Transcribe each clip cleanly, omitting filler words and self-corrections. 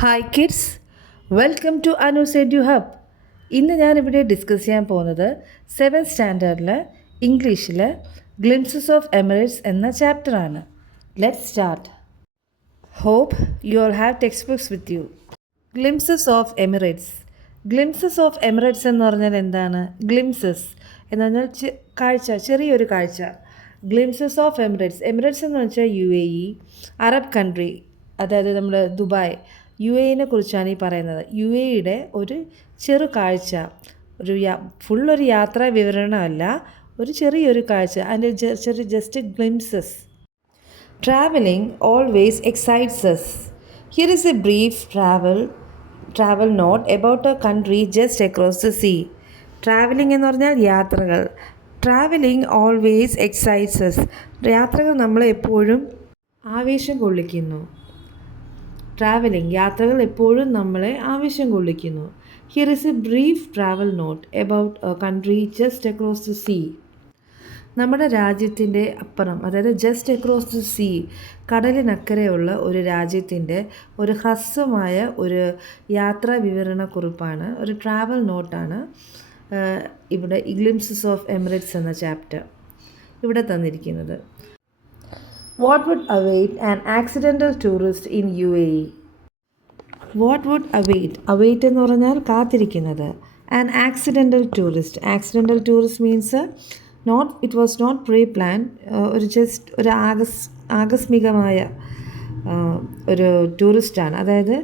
Hi kids, welcome to Anu's edu hub. ഇന്ന് ഞാനിവിടെ discuss ചെയ്യാൻ പോകുന്നത് 7th സ്റ്റാൻഡേർഡിൽ ഇംഗ്ലീഷിൽ ഗ്ലിംസസ് ഓഫ് എമിറേറ്റ്സ് എന്ന ചാപ്റ്ററാണ്. Let's start. Hope you all have textbooks with you. Glimpses of Emirates. Glimpses of Emirates എന്ന് പറഞ്ഞാൽ എന്താണ്? ഗ്ലിംസസ് എന്ന് പറഞ്ഞാൽ കാഴ്ച, ചെറിയൊരു കാഴ്ച. Glimpses of Emirates. എമിറേറ്റ്സ് എന്ന് വെച്ചാൽ UAE, അറബ് കൺട്രി, അതായത് നമ്മുടെ ദുബായ്, UAE കുറിച്ചാണ് ഈ പറയുന്നത്. UAEയുടെ ഒരു ചെറു കാഴ്ച, ഫുള്ളൊരു യാത്രാ വിവരണമല്ല, ഒരു ചെറിയൊരു കാഴ്ച, അതിൻ്റെ just glimpses. Travelling always excites us. Here is a brief travel note about a country just across the sea. Travelling എന്ന് പറഞ്ഞാൽ യാത്രകൾ. Travelling always excites us. യാത്രകൾ നമ്മളെ എപ്പോഴും ആവേശം കൊള്ളിക്കുന്നു. ട്രാവലിംഗ്, യാത്രകൾ എപ്പോഴും നമ്മളെ ആവേശം കൊള്ളിക്കുന്നു. Here is a brief travel note about a country just across the sea. നമ്മുടെ രാജ്യത്തിൻ്റെ അപ്പുറം, അതായത് ജസ്റ്റ് അക്രോസ് ദ സീ, കടലിനക്കരെയുള്ള ഒരു രാജ്യത്തിൻ്റെ ഒരു ഹ്രസ്വമായ ഒരു യാത്രാ വിവരണക്കുറിപ്പാണ്, ഒരു ട്രാവൽ നോട്ടാണ് ഇവിടെ ഗ്ലിംസസ് ഓഫ് എമിറേറ്റ്സ് എന്ന ചാപ്റ്റർ ഇവിടെ തന്നിരിക്കുന്നത്. What would await an accidental tourist in UAE? What would await? Await എന്ന് പറഞ്ഞാൽ കാത്തിരിക്കുന്നത്. An accidental tourist. Accidental tourist means it was not pre-planned. ഒരു ആകസ്മികമായ ഒരു ടൂറിസ്റ്റാണ്. അതായത്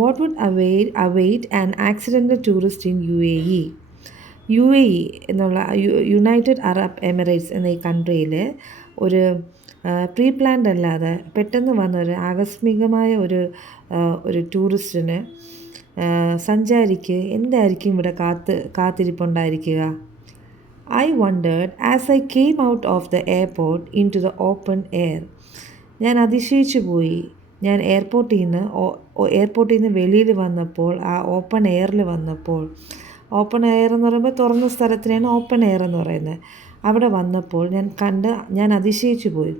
what would await an accidental tourist in UAE? UAE എന്നുള്ള United Arab Emirates എന്ന ഈ കൺട്രിയിൽ ഒരു പ്രീ പ്ലാൻഡ് അല്ലാതെ പെട്ടെന്ന് വന്ന ഒരു ആകസ്മികമായ ഒരു ടൂറിസ്റ്റിന്, സഞ്ചാരിക്ക് എന്തായിരിക്കും ഇവിടെ കാത്തിരിപ്പുണ്ടായിരിക്കുക? I wondered as I came out of the airport into the open air. ഞാൻ അതിശയിച്ചു പോയി. ഞാൻ എയർപോർട്ടിൽ നിന്ന് വെളിയിൽ വന്നപ്പോൾ, ആ ഓപ്പൺ എയറിൽ വന്നപ്പോൾ, ഓപ്പൺ എയർ എന്ന് പറയുമ്പോൾ തുറന്ന സ്ഥലത്തിനാണ് ഓപ്പൺ എയർ എന്ന് പറയുന്നത്. അവിടെ വന്നപ്പോൾ ഞാൻ അതിശയിച്ചു പോയി.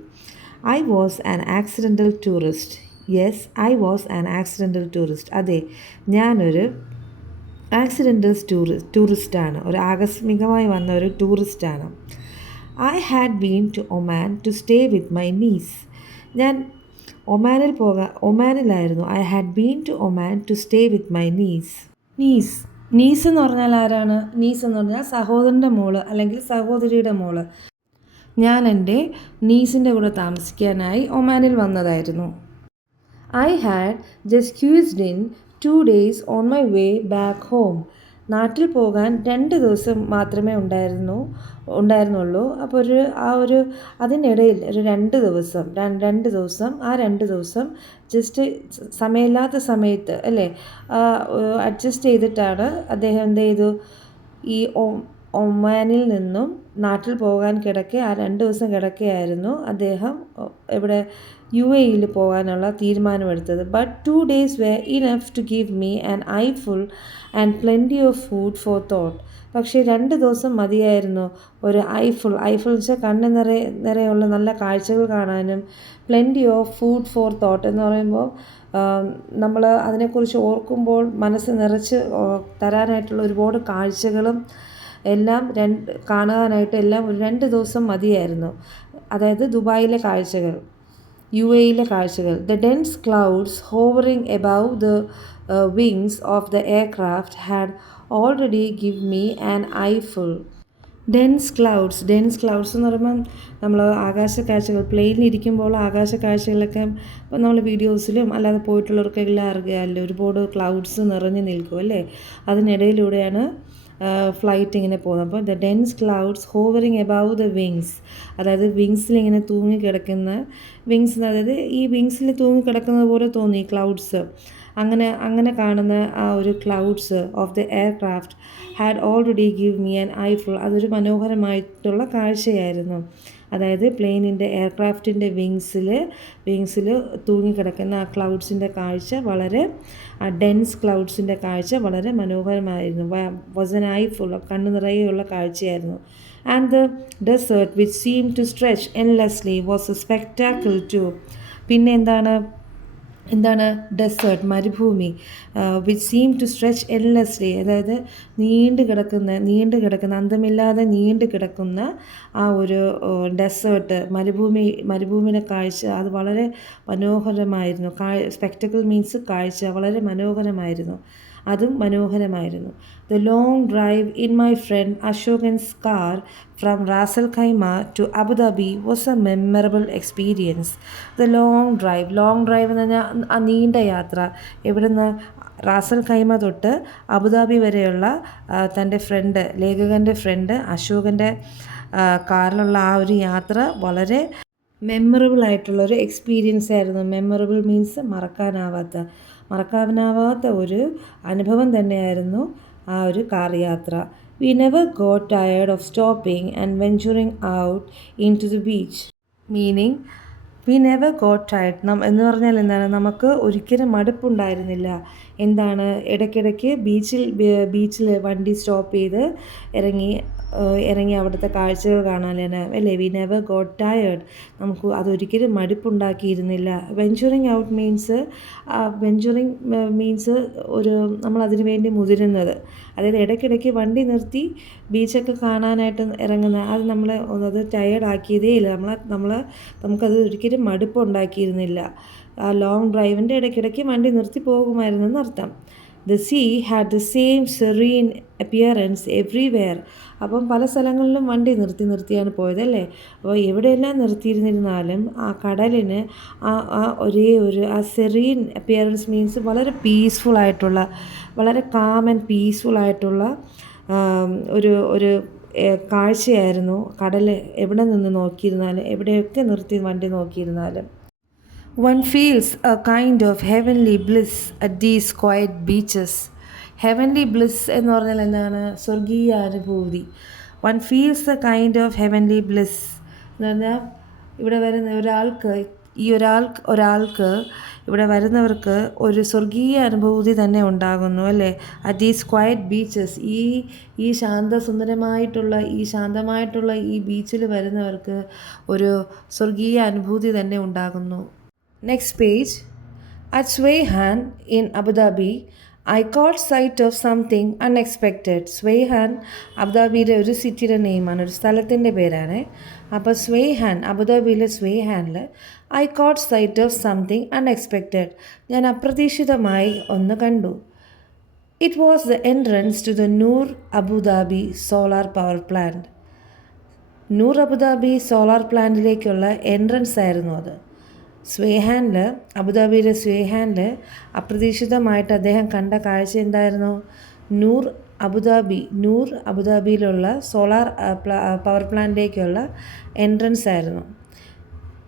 I was an accidental tourist. Yes, I was an accidental tourist. അതെ, ഞാനൊരു ആക്സിഡൻ്റൽ ടൂറിസ്റ്റാണ്, ഒരു ആകസ്മികമായി വന്ന ഒരു ടൂറിസ്റ്റാണ്. I had been to Oman to stay with my niece. ഞാൻ ഒമാനിലായിരുന്നു. I had been to Oman to stay with my niece. Niece എന്ന് പറഞ്ഞാൽ ആരാണ്? നീസ് എന്ന് പറഞ്ഞാൽ സഹോദരൻ്റെ മോള് അല്ലെങ്കിൽ സഹോദരിയുടെ മോള്. ഞാൻ എൻ്റെ നീസിൻ്റെ കൂടെ താമസിക്കാനായി ഒമാനിൽ വന്നതായിരുന്നു. I had just ക്യൂസ്ഡ് in 2 days on my way back home. നാട്ടിൽ പോകാൻ 2 ദിവസം മാത്രമേ ഉണ്ടായിരുന്നുള്ളൂ. അപ്പോൾ അതിനിടയിൽ ഒരു 2 ദിവസം ജസ്റ്റ് സമയമില്ലാത്ത സമയത്ത് അല്ലേ, അഡ്ജസ്റ്റ് ചെയ്തിട്ടാണ് അദ്ദേഹം എന്ത് ചെയ്തു, ഈ ഒമാനിൽ നിന്നും നാട്ടിൽ പോകാൻ ആ 2 ദിവസം കിടക്കുകയായിരുന്നു അദ്ദേഹം ഇവിടെ UAE പോകാനുള്ള തീരുമാനമെടുത്തത്. But 2 days were enough to give me an eye full and plenty of food for thought. പക്ഷേ 2 ദിവസം മതിയായിരുന്നു ഒരു ഐഫുൾ വെച്ചാൽ കണ്ണ് നിറയുള്ള നല്ല കാഴ്ചകൾ കാണാനും, plenty of food for thought എന്ന് പറയുമ്പോൾ നമ്മൾ അതിനെക്കുറിച്ച് ഓർക്കുമ്പോൾ മനസ്സ് നിറച്ച് തരാനായിട്ടുള്ള ഒരുപാട് കാഴ്ചകളും എല്ലാം കാണാനായിട്ട് എല്ലാം ഒരു 2 ദിവസം മതിയായിരുന്നു. അതായത് ദുബായിലെ കാഴ്ചകൾ, UAE കാഴ്ചകൾ. The dense clouds hovering above the wings of the aircraft had already give me an I full. Dense clouds എന്ന് പറയുമ്പം നമ്മൾ ആകാശ കാഴ്ചകൾ, പ്ലെയിനിൽ ഇരിക്കുമ്പോൾ ആകാശ കാഴ്ചകളൊക്കെ ഇപ്പം നമ്മൾ വീഡിയോസിലും അല്ലാതെ പോയിട്ടുള്ളവർക്കെല്ലാം അറിയാമല്ലോ, ഒരുപാട് ക്ലൗഡ്സ് നിറഞ്ഞു നിൽക്കും അല്ലേ, അതിനിടയിലൂടെയാണ് ഫ്ലൈറ്റ് ഇങ്ങനെ പോകുന്നത്. അപ്പോൾ the dense clouds hovering above the wings, അതായത് വിങ്സിലിങ്ങനെ തൂങ്ങിക്കിടക്കുന്ന അതായത് ഈ വിങ്സിൽ തൂങ്ങിക്കിടക്കുന്നത് പോലെ തോന്നി ക്ലൗഡ്സ്. അങ്ങനെ കാണുന്ന ആ ഒരു clouds of the aircraft had already give me an I full. അതൊരു മനോഹരമായിട്ടുള്ള കാഴ്ചയായിരുന്നു. അതായത് പ്ലെയിനിൻ്റെ എയർക്രാഫ്റ്റിൻ്റെ വിങ്സിൽ തൂങ്ങിക്കിടക്കുന്ന ആ ക്ലൗഡ്സിൻ്റെ കാഴ്ച ഡെൻസ് ക്ലൗഡ്സിൻ്റെ കാഴ്ച വളരെ മനോഹരമായിരുന്നു. വാസ് ആൻ ഐ ഫുൾ, കണ്ണു നിറയെയുള്ള കാഴ്ചയായിരുന്നു. And the desert which seem to stretch endlessly was a spectacle too. പിന്നെ എന്താണ്, എന്താണ് ഡെസേർട്ട് മരുഭൂമി which seem to stretch endlessly, അതായത് നീണ്ടു കിടക്കുന്ന അന്തമില്ലാതെ നീണ്ടു കിടക്കുന്ന ആ ഒരു ഡെസേർട്ട് മരുഭൂമിയുടെ കാഴ്ച അത് വളരെ മനോഹരമായിരുന്നു. സ്പെക്ടക്കിൾ മീൻസ് കാഴ്ച, വളരെ മനോഹരമായിരുന്നു. അതും മനോഹരമായിരുന്നു. The long drive in my friend Ashokan's car from Ras al Khaimah to Abu Dhabi was a memorable experience. The long drive എന്ന് പറഞ്ഞാൽ ആ നീണ്ട യാത്ര, ഇവിടുന്ന് റാസൽ ഖൈമ തൊട്ട് അബുദാബി വരെയുള്ള തൻ്റെ ലേഖകൻ്റെ ഫ്രണ്ട് അശോകൻ്റെ കാറിലുള്ള ആ ഒരു യാത്ര വളരെ മെമ്മറബിൾ ആയിട്ടുള്ളൊരു എക്സ്പീരിയൻസ് ആയിരുന്നു. മെമ്മറബിൾ മീൻസ് മറക്കാനാവാത്ത ഒരു അനുഭവം തന്നെയായിരുന്നു ആ ഒരു കാർ യാത്ര. We never got tired of stopping and venturing out into the beach. Meaning we never got tired എന്ന് പറഞ്ഞാൽ എന്താണ്, നമുക്ക് ഒരിക്കലും മടുപ്പുണ്ടായിരുന്നില്ല. എന്താണ്, ഇടയ്ക്കിടയ്ക്ക് ബീച്ചിൽ വണ്ടി സ്റ്റോപ്പ് ചെയ്ത് ഇറങ്ങി അവിടുത്തെ കാഴ്ചകൾ കാണാനാണ് അല്ലേ. വി നെവർ ഗോട്ട് ടയേർഡ്, നമുക്ക് അതൊരിക്കലും മടുപ്പുണ്ടാക്കിയിരുന്നില്ല. വെഞ്ചറിങ് ഔട്ട് മീൻസ് ഒരു നമ്മളതിനു വേണ്ടി മുതിരുന്നത്, അതായത് ഇടയ്ക്കിടയ്ക്ക് വണ്ടി നിർത്തി ബീച്ചൊക്കെ കാണാനായിട്ട് ഇറങ്ങുന്നത്, അത് ടയേർഡ് ആക്കിയതേ ഇല്ല. നമുക്കത് ഒരിക്കലും മടുപ്പുണ്ടാക്കിയിരുന്നില്ല. ആ ലോങ് ഡ്രൈവിൻ്റെ ഇടയ്ക്കിടയ്ക്ക് വണ്ടി നിർത്തി പോകുമായിരുന്നു എന്നർത്ഥം. The sea had the same serene appearance everywhere. അപ്പം പല സ്ഥലങ്ങളിലും വണ്ടി നിർത്തിയാണ് പോയതല്ലേ. അപ്പോൾ എവിടെയെല്ലാം നിർത്തിയിരുന്നിരുന്നാലും ആ കടലിന് ആ സെറീൻ അപ്പിയറൻസ് മീൻസ് വളരെ പീസ്ഫുള്ളായിട്ടുള്ള, വളരെ കാം ആൻഡ് പീസ്ഫുള്ളായിട്ടുള്ള ഒരു കാഴ്ചയായിരുന്നു. കടൽ എവിടെ നിന്ന് നോക്കിയിരുന്നാലും, എവിടെയൊക്കെ നിർത്തി വണ്ടി നോക്കിയിരുന്നാലും. One feels a kind of heavenly bliss at these quiet beaches. Heavenly bliss എന്ന് പറഞ്ഞാൽ എന്താണ്, സ്വർഗീയ അനുഭൂതി. One feels a kind of heavenly bliss എന്ന് പറഞ്ഞാൽ ഇവിടെ വരുന്ന ഒരാൾക്ക് ഇവിടെ വരുന്നവർക്ക് ഒരു സ്വർഗീയ അനുഭൂതി തന്നെ ഉണ്ടാകുന്നു അല്ലേ. അറ്റ് ദീസ് ക്വയറ്റ് ബീച്ചസ്, ഈ ശാന്തമായിട്ടുള്ള ഈ ബീച്ചിൽ വരുന്നവർക്ക് ഒരു സ്വർഗീയ അനുഭൂതി തന്നെ ഉണ്ടാകുന്നു. Next page. At Swayhan in Abu Dhabi, I caught sight of something unexpected. Swayhan അബുദാബിയിലെ ഒരു സിറ്റിയുടെ നെയിമാണ്, ഒരു സ്ഥലത്തിൻ്റെ പേരാണ്. അപ്പോൾ അബുദാബിയിലെ സ്വൈഹാനിൽ I caught sight of something unexpected, ഞാൻ അപ്രതീക്ഷിതമായി ഒന്ന് കണ്ടു. It was the entrance to the Noor Abu Dhabi solar power plant. Noor Abu Dhabi solar പ്ലാന്റിലേക്കുള്ള എൻട്രൻസ് ആയിരുന്നു അത്. അബുദാബിയിലെ സ്വൈഹാനിൽ അപ്രതീക്ഷിതമായിട്ട് അദ്ദേഹം കണ്ട കാഴ്ച എന്തായിരുന്നു? നൂർ അബുദാബിയിലുള്ള സോളാർ പവർ പ്ലാന്റിലേക്കുള്ള എൻട്രൻസ് ആയിരുന്നു.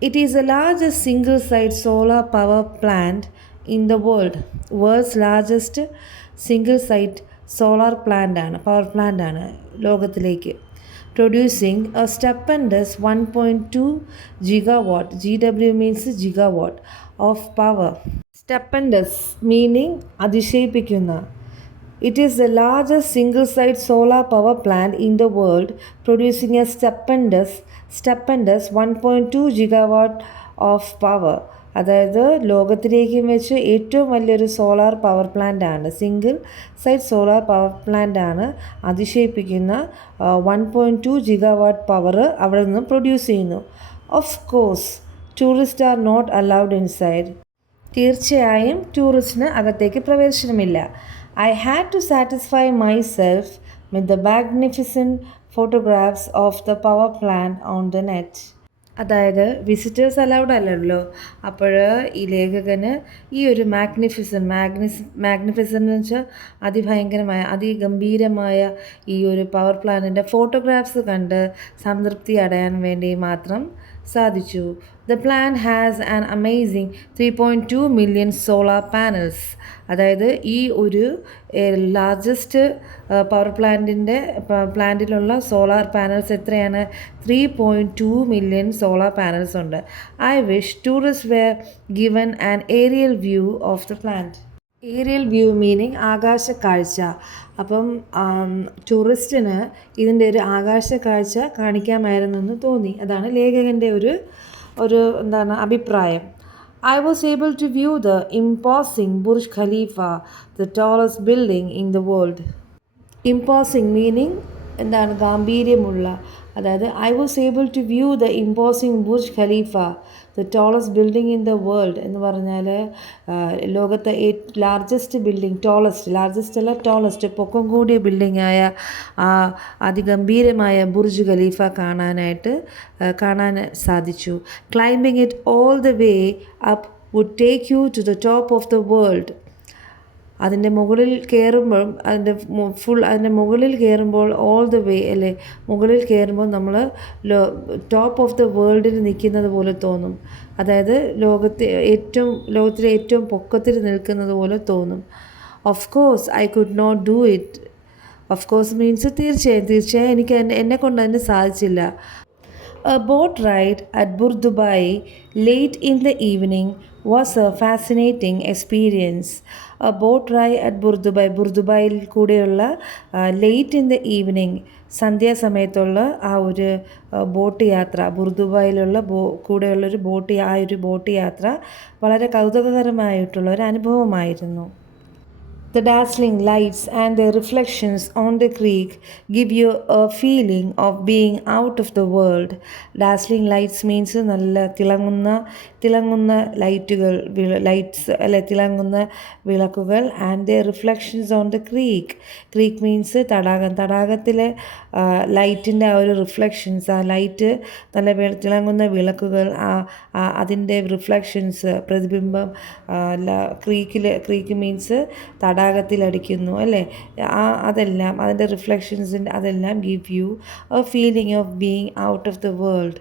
It is the largest single site solar power plant in the world's largest single site solar power plant ആണ് ലോകത്തിലേക്ക്. Producing a stupendous 1.2 gigawatt, GW means gigawatt, of power. Stupendous meaning അതിശയിപ്പിക്കുന്ന. It is the largest single-site solar power plant in the world, producing a stupendous 1.2 gigawatt of power. അതായത് ലോകത്തിലേക്കും വെച്ച് ഏറ്റവും വലിയൊരു solar power plant single site solar power plant അതിശയിപ്പിക്കുന്ന 1.2 gigawatt power അവിടെ നിന്ന് produce ചെയ്യുന്നു. Of course tourist are not allowed inside. തീർച്ചയായും ടൂറിസ്റ്റിന് അകത്തേക്ക് പ്രവേശനമില്ല. I had to satisfy myself with the magnificent photographs of the power plant on the net. അതായത് visitors allowed അല്ലല്ലോ. അപ്പോൾ ഈ ലേഖകന് ഈ ഒരു മാഗ്നിഫിസൻ്റ് എന്ന് വെച്ചാൽ അതിഭയങ്കരമായ അതിഗംഭീരമായ ഈ ഒരു പവർ പ്ലാന്റിൻ്റെ ഫോട്ടോഗ്രാഫ്സ് കണ്ട് സംതൃപ്തി അടയാൻ വേണ്ടി മാത്രം സാധിച്ചു. The plan has an amazing 3.2 million solar panels. അതായത് ഈ ഒരു ലാർജസ്റ്റ് പവർ പ്ലാന്റിലുള്ള സോളാർ പാനൽസ് എത്രയാണ്? 3.2 മില്യൺ സോളാർ പാനൽസ് ഉണ്ട്. I wish tourist were given an aerial view of the plant. Aerial view meaning ആകാശക്കാഴ്ച. അപ്പം ടൂറിസ്റ്റിന് ഇതിൻ്റെ ഒരു ആകാശക്കാഴ്ച കാണിക്കാമായിരുന്നു എന്ന് തോന്നി. അതാണ് ലേഖകൻ്റെ ഒരു അഭിപ്രായം. I was able to view the imposing Burj Khalifa, the tallest building in the world. Imposing meaning എന്താണ്, ഗാംഭീര്യമുള്ള. അതായത് I was able to view the imposing Burj Khalifa, the tallest building in the world എന്ന് പറഞ്ഞാൽ ലോകത്തെ largest building, largest അല്ല tallest, പൊക്കം കൂടിയ ബിൽഡിങ്ങായ ആ അതിഗംഭീരമായ ബുർജ് ഖലീഫ കാണാൻ സാധിച്ചു. Climbing it all the way up would take you to the top of the world. അതിൻ്റെ മുകളിൽ കയറുമ്പോൾ അതിൻ്റെ മുകളിൽ കയറുമ്പോൾ ഓൾ ദ വേ അല്ലേ, മുകളിൽ കയറുമ്പോൾ നമ്മൾ ടോപ്പ് ഓഫ് ദ വേൾഡിൽ നിൽക്കുന്നത് പോലെ തോന്നും. അതായത് ലോകത്തിലെ ഏറ്റവും പൊക്കത്തിൽ നിൽക്കുന്നത് പോലെ തോന്നും. Of course I could not do it. Of course means തീർച്ചയായും എനിക്ക് എന്നെ കൊണ്ട് അതിന് സാധിച്ചില്ല. A boat ride at Burdubai late in the evening was a fascinating experience. A boat ride at ബുർദുബായിൽ കൂടെയുള്ള ലേറ്റ് ഇൻ ദ ഈവനിങ്, സന്ധ്യാസമയത്തുള്ള ആ ഒരു boat യാത്ര, ബുർദുബായിലുള്ള കൂടെയുള്ളൊരു ബോട്ട് യാത്ര വളരെ കൗതുകകരമായിട്ടുള്ള ഒരു അനുഭവമായിരുന്നു. The dazzling lights and their reflections on the creek give you a feeling of being out of the world. Dazzling lights means നല്ല തിളങ്ങുന്ന ലൈറ്റ്സ് അല്ലെ, തിളങ്ങുന്ന വിളക്കുകൾ. And their reflections on the creek. Creek means തടാകത്തിലെ ലൈറ്റിൻ്റെ ആ ഒരു reflections, ആ ലൈറ്റ് നല്ല തിളങ്ങുന്ന വിളക്കുകൾ, അതിൻ്റെ റിഫ്ലക്ഷൻസ്, പ്രതിബിംബം ക്രീക്ക് മീൻസ് തടാകത്തിലടിക്കുന്നു അല്ലേ, അതെല്ലാം അതിൻ്റെ റിഫ്ലക്ഷൻസിൻ്റെ അതെല്ലാം give you a feeling of being out of the world.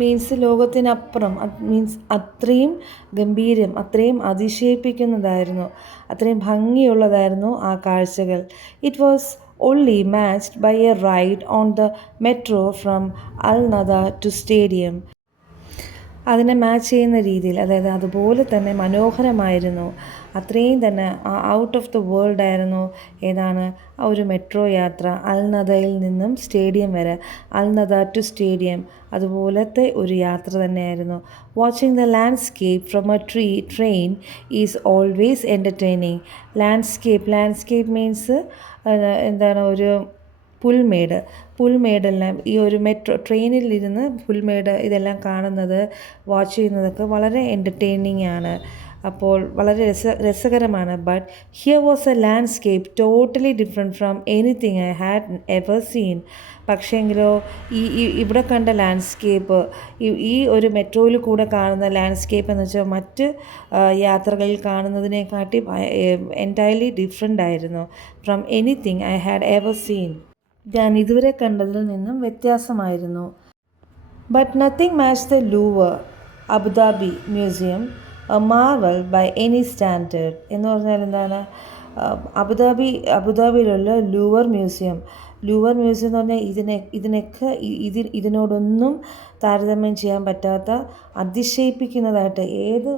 Means ലോകത്തിനപ്പുറം, മീൻസ് അത്രയും ഗംഭീരം, അത്രയും അതിശയിപ്പിക്കുന്നതായിരുന്നു, അത്രയും ഭംഗിയുള്ളതായിരുന്നു ആ കാഴ്ചകൾ. It was only matched by a ride on the metro from Al Nada to Stadium. അതിനെ മാച്ച് ചെയ്യുന്ന രീതിയിൽ, അതായത് അതുപോലെ തന്നെ മനോഹരമായിരുന്നു, അത്രയും തന്നെ ഔട്ട് ഓഫ് ദ വേൾഡ് ആയിരുന്നു. ഏതാണ് ആ ഒരു മെട്രോ യാത്ര, അൽനദയിൽ നിന്നും സ്റ്റേഡിയം വരെ, അൽനദ ടു സ്റ്റേഡിയം, അതുപോലത്തെ ഒരു യാത്ര തന്നെയായിരുന്നു. Watching the landscape from A train is always entertaining. Landscape means എന്താണ്, ഒരു പുൽമേടെല്ലാം, ഈ ഒരു ട്രെയിനിലിരുന്ന് പുൽമേട് ഇതെല്ലാം കാണുന്നത്, വാച്ച് ചെയ്യുന്നതൊക്കെ വളരെ എൻ്റർടൈനിങ് ആണ്. അപ്പോൾ വളരെ രസകരമാണ്. But here was a landscape totally different from anything I had ever seen. പക്ഷേങ്കിലോ ഇവിടെ കണ്ട ലാൻഡ്സ്കേപ്പ്, ഈ ഒരു മെട്രോയിൽ കൂടെ കാണുന്ന ലാൻഡ്സ്കേപ്പ് എന്ന് വെച്ചാൽ മറ്റ് യാത്രകളിൽ കാണുന്നതിനെക്കാട്ടി എൻറ്റയർലി ഡിഫറെൻ്റ് ആയിരുന്നു. From anything I had ever seen. ഞാൻ ഇതുവരെ കണ്ടതിൽ നിന്നും വ്യത്യാസമായിരുന്നു. But nothing match the Louvre Abu Dhabi museum, a marvel by any standard. എന്ന് പറഞ്ഞാൽ എന്താണ്, അബുദാബിയിലുള്ള ലൂവർ മ്യൂസിയം എന്ന് പറഞ്ഞാൽ ഇതിനോടൊന്നും താരതമ്യം ചെയ്യാൻ പറ്റാത്ത, അതിശയിപ്പിക്കുന്നതായിട്ട്, ഏത്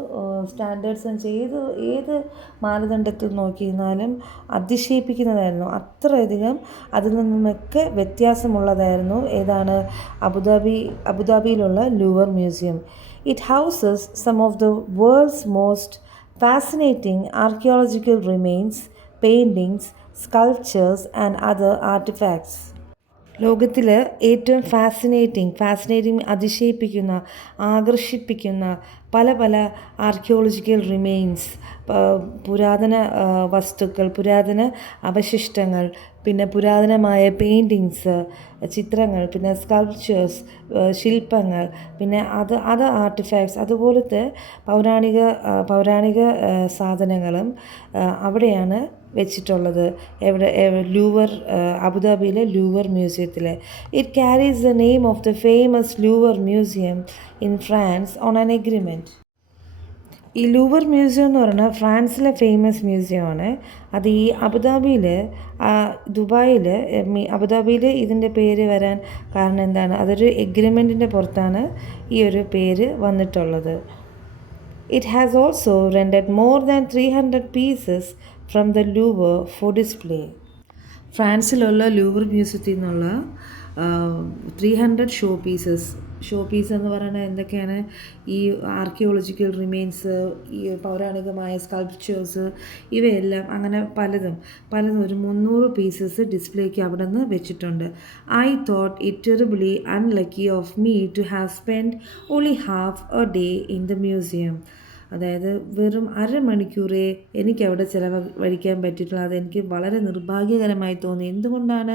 സ്റ്റാൻഡേർഡ്സ് ഏത് മാനദണ്ഡത്തിൽ നോക്കിയിരുന്നാലും അതിശയിപ്പിക്കുന്നതായിരുന്നു. അത്രയധികം അതിൽ നിന്നുമൊക്കെ വ്യത്യാസമുള്ളതായിരുന്നു. ഏതാണ് അബുദാബിയിലുള്ള Louvre museum. It houses some of the world's most fascinating archaeological remains, paintings, sculptures and other artifacts. ലോകത്തിൽ ഏറ്റവും ഫാസിനേറ്റിംഗ് അതിശയിപ്പിക്കുന്ന, ആകർഷിപ്പിക്കുന്ന പല ആർക്കിയോളജിക്കൽ റിമെയിൻസ്, പുരാതന വസ്തുക്കൾ, പുരാതന അവശിഷ്ടങ്ങൾ, പിന്നെ പുരാതനമായ പെയിൻറ്റിങ്സ്, ചിത്രങ്ങൾ, പിന്നെ സ്കൾപ്ചേഴ്സ്, ശില്പങ്ങൾ, പിന്നെ അത് ആർട്ടിഫാക്ട്സ്, അതുപോലത്തെ പൗരാണിക സാധനങ്ങളും അവിടെയാണ് വെച്ചിട്ടുള്ളത്. അബുദാബിയിലെ ലൂവർ മ്യൂസിയത്തിൽ. It carries the name of the famous louvre museum in France on an agreement. ഈ ലൂവർ മ്യൂസിയം എന്ന് പറഞ്ഞാൽ ഫ്രാൻസിലെ ഫേമസ് മ്യൂസിയമാണ്. അത് ഈ അബുദാബിയിൽ ഇതിൻ്റെ പേര് വരാൻ കാരണം എന്താണ്, അതൊരു എഗ്രിമെൻറ്റിൻ്റെ പുറത്താണ് ഈ ഒരു പേര് വന്നിട്ടുള്ളത്. It has also rented more than 300 pieces from the Louvre for display. ഫ്രാൻസിലുള്ള ലൂവർ മ്യൂസിയത്തിൽ നിന്നുള്ള 300 ഷോ പീസ് എന്ന് പറയുന്നത് എന്തൊക്കെയാണ്? ഈ ആർക്കിയോളജിക്കൽ റിമെയിൻസ്, ഈ പൗരാണികമായ സ്കൾപ്ചേഴ്സ്, ഇവയെല്ലാം അങ്ങനെ പലതും ഒരു 300 പീസസ് ഡിസ്പ്ലേക്ക് അവിടെ നിന്ന് വെച്ചിട്ടുണ്ട്. I thought it terribly unlucky of me to have spend only half a day in the museum. അതായത് വെറും അരമണിക്കൂറേ എനിക്കവിടെ ചിലവഴിക്കാൻ പറ്റിയിട്ടുള്ളൂ. അതെനിക്ക് വളരെ നിർഭാഗ്യകരമായി തോന്നി. എന്തുകൊണ്ടാണ്?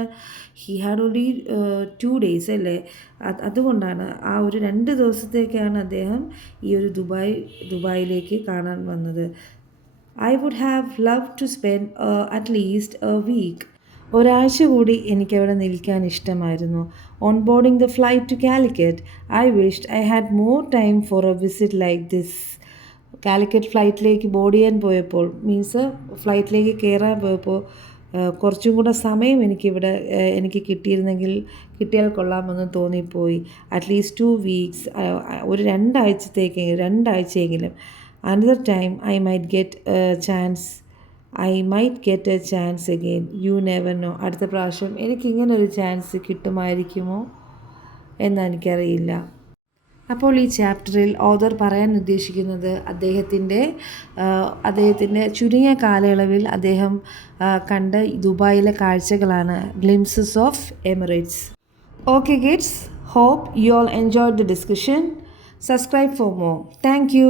ഹി ഹാഡ് ഓൺലി 2 days അല്ലേ? അതുകൊണ്ടാണ് ആ ഒരു 2 ദിവസത്തേക്കാണ് അദ്ദേഹം ഈ ഒരു ദുബായിലേക്ക് കാണാൻ വന്നത്. I would have love to spend at least a week. ഒരാഴ്ച കൂടി എനിക്കവിടെ നിൽക്കാൻ ഇഷ്ടമായിരുന്നു. On boarding the flight to Calicut I wished I had more time for a visit like this. Calicut ഫ്ലൈറ്റിലേക്ക് ബോർഡ് ചെയ്യാൻ പോയപ്പോൾ, ഫ്ലൈറ്റിലേക്ക് കയറാൻ പോയപ്പോൾ കുറച്ചും കൂടെ സമയം എനിക്ക് കിട്ടിയാൽ കൊള്ളാമെന്ന് തോന്നിപ്പോയി. അറ്റ്ലീസ്റ്റ് 2 weeks, ഒരു 2 ആഴ്ചയെങ്കിലും. Another time I might get a chance again. You never know. അടുത്ത പ്രാവശ്യം എനിക്കിങ്ങനൊരു ചാൻസ് കിട്ടുമായിരിക്കുമോ എന്നെനിക്കറിയില്ല. അപ്പോൾ ഈ ചാപ്റ്ററിൽ ഓഥർ പറയാൻ ഉദ്ദേശിക്കുന്നത് അദ്ദേഹത്തിൻ്റെ ചുരുങ്ങിയ കാലയളവിൽ അദ്ദേഹം കണ്ട ദുബായിലെ കാഴ്ചകളാണ്. Glimpses of Emirates. Okay kids, hope you all enjoyed the discussion. Subscribe for more. Thank you.